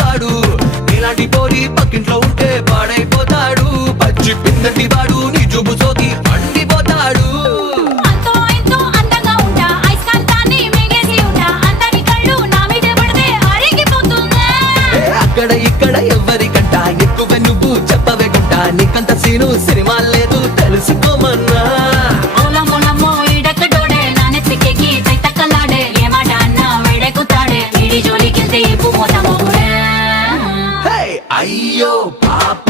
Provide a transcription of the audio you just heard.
వాడు ఇలాంటి పోరి పక్కింట్లో ఉంటే పాడైపోతాడు పచ్చి పిందటి వాడు నీ జుబు సోకి పండిపోతాడు అంతో ఇంతో అందంగా ఉంటా ఐస్కాంతాన్ని మింగేసి ఉంటా అందరి కళ్ళు నా మీదే పడితే అరిగిపోతుందా అక్కడ ఇక్కడ ఎవరికంట ఎక్కువ నువ్వు చెప్పవే గుంట నీకంత సీను సినిమా లేదు తెలుసుకోమన్నా ఓలమ్మో ఈడక్కడోడే నా నెత్తికెక్కి తైతక్కలాడే ఏ మాట అన్నా వేడెక్కుతాడే వీడి జోలికెళ్తే ఇప్పు మోతమోగుడే అయ్యో పాప